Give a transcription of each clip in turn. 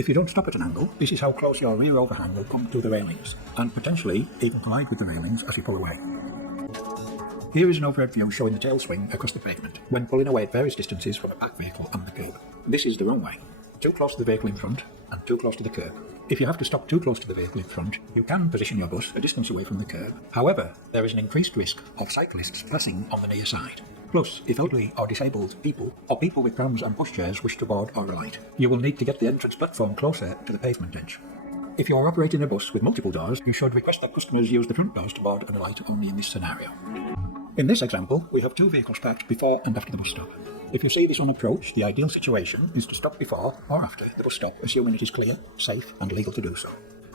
If you don't stop at an angle, this is how close your rear overhang will come to the railings, and potentially even collide with the railings as you pull away. Here is an overhead view showing the tail swing across the pavement when pulling away at various distances from a back vehicle and the curb. This is the wrong way. Too close to the vehicle in front and too close to the curb. If you have to stop too close to the vehicle in front, you can position your bus a distance away from the curb. However, there is an increased risk of cyclists passing on the near side. Plus, if elderly or disabled people or people with prams and pushchairs wish to board or alight, you will need to get the entrance platform closer to the pavement edge. If you are operating a bus with multiple doors, you should request that customers use the front doors to board and alight only in this scenario. In this example, we have two vehicles parked before and after the bus stop. If you see this on approach, the ideal situation is to stop before or after the bus stop, assuming it is clear, safe and legal to do so.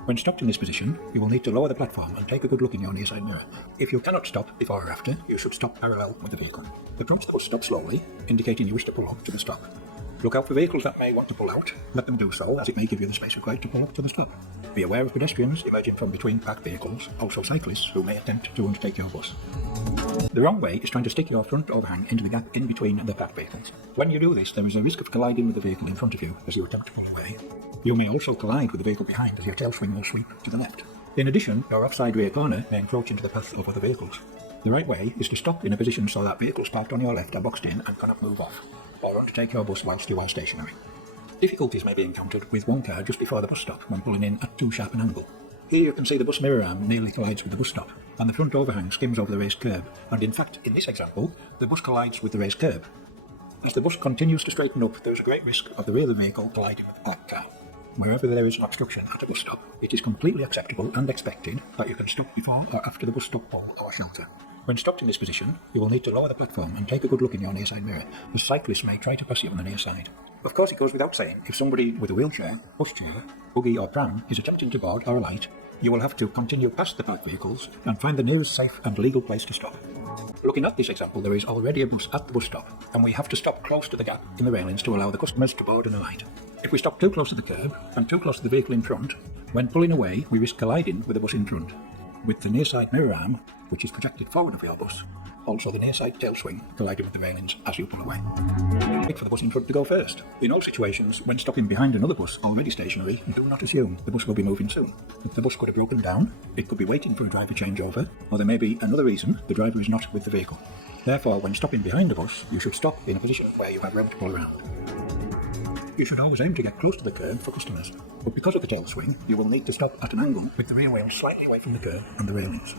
When stopped in this position, you will need to lower the platform and take a good look in your near side mirror. If you cannot stop before or after, you should stop parallel with the vehicle. Approach the bus stop slowly, indicating you wish to pull up to the stop. Look out for vehicles that may want to pull out. Let them do so, as it may give you the space required to pull up to the stop. Be aware of pedestrians emerging from between parked vehicles, also cyclists who may attempt to undertake your bus. The wrong way is trying to stick your front overhang into the gap in between the parked vehicles. When you do this, there is a risk of colliding with the vehicle in front of you as you attempt to pull away. You may also collide with the vehicle behind as your tail swing will sweep to the left. In addition, your offside rear corner may encroach into the path of other vehicles. The right way is to stop in a position so that vehicles parked on your left are boxed in and cannot move off, or undertake your bus whilst you are stationary. Difficulties may be encountered with one car just before the bus stop when pulling in at too sharp an angle. Here you can see the bus mirror arm nearly collides with the bus stop, and the front overhang skims over the raised curb, and in fact, in this example, the bus collides with the raised curb. As the bus continues to straighten up, there is a great risk of the rear of the vehicle colliding with the back car. Wherever there is an obstruction at a bus stop, it is completely acceptable and expected that you can stop before or after the bus stop pole or shelter. When stopped in this position, you will need to lower the platform and take a good look in your near side mirror, as cyclists may try to pass you on the near side. Of course, it goes without saying, if somebody with a wheelchair, pushchair, buggy or pram is attempting to board or alight, you will have to continue past the parked vehicles and find the nearest safe and legal place to stop. Looking at this example, there is already a bus at the bus stop, and we have to stop close to the gap in the railings to allow the customers to board and alight. If we stop too close to the curb and too close to the vehicle in front, when pulling away, we risk colliding with the bus in front, with the near side mirror arm, which is projected forward of your bus, also the near side tail swing colliding with the railings as you pull away. Wait for the bus in front to go first. In all situations, when stopping behind another bus already stationary, do not assume the bus will be moving soon. The bus could have broken down, it could be waiting for a driver changeover, or there may be another reason the driver is not with the vehicle. Therefore, when stopping behind the bus, you should stop in a position where you have room to pull around. You should always aim to get close to the curb for customers, but because of the tail swing, you will need to stop at an angle with the rear wheel slightly away from the curb and the railings.